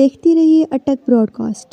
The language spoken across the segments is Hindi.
देखती रहिए अटक ब्रॉडकास्ट।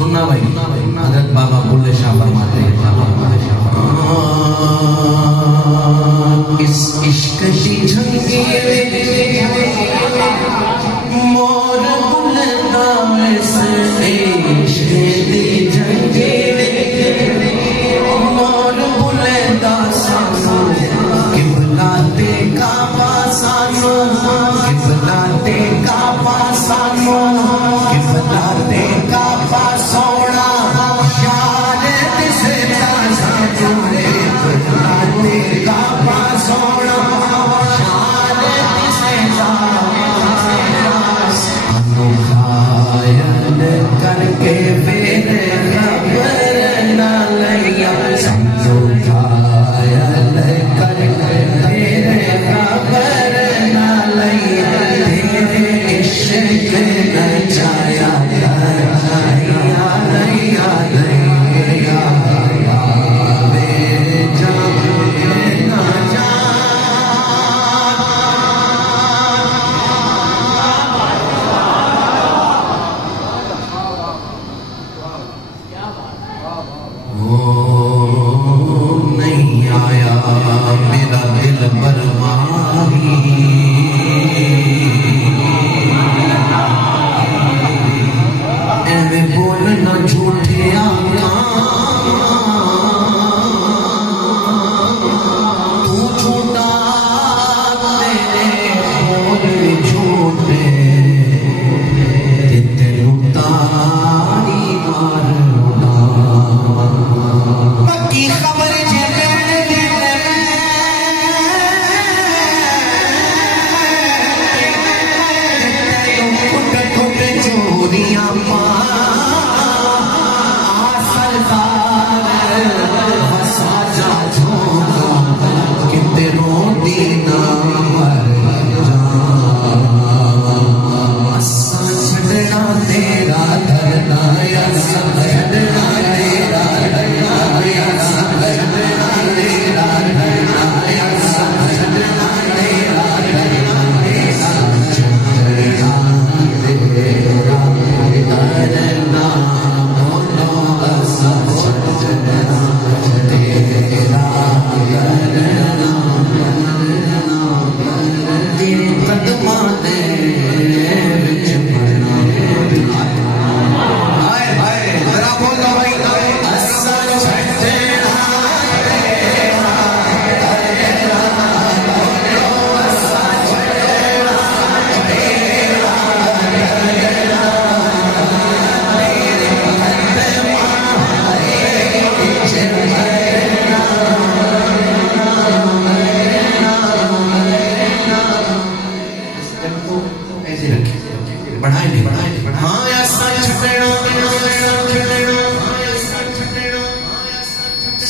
सुनना भाई, हज़रत बाबा बुल्ले शाह फरमाते हैं, इस इश्क की झंगी मोर बुलंदा से इश्क की झंगी मोर बुलंदा सानू किबला ते काबा सानू किबला ते काबा सानू किबला ते काबा सोना यार दिसे ताजा तुमने किबला ते काबा सोना यार दिसे अनुखायन करके मेरे खबर न लिया अनुखायन करके मेरे खबर न लिया तेरे इश्क न जाया मेरा दिल बरमाही एवें बोलना झूठे आका तू झूठा तेरे बोल झूठे तेनू तारी मारना बाकी खबर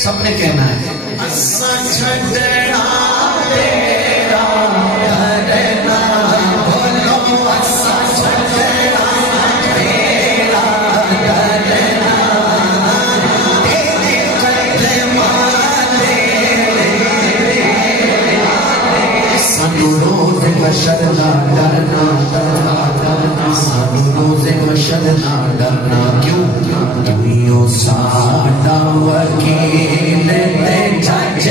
सबने कहना है असा छड़ना तेरा करना बोलो असा छड़ना तेरा करना तेरे कदमा सानू रोज़ मशर ना डरना डरना डरना सानू रोज़ मशर ना डरना क्यों दुनिया साडा वकील ते जज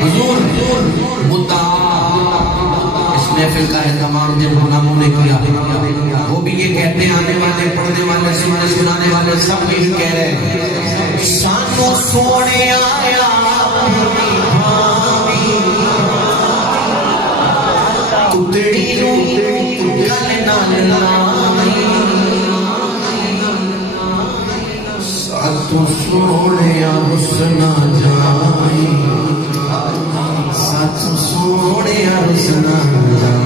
हुजूर मुद्दा इस महफिल का एहतमाम जब गुलामों ने किया वो भी ये कहते हैं आने वाले पढ़ने वाले सुनने सुनाने वाले सब यही कह रहे हैं सानू सोने आया कुतड़ी गल नाल लाई सातों सोने हुस्ना जाई सातों सोने हुस्ना जाई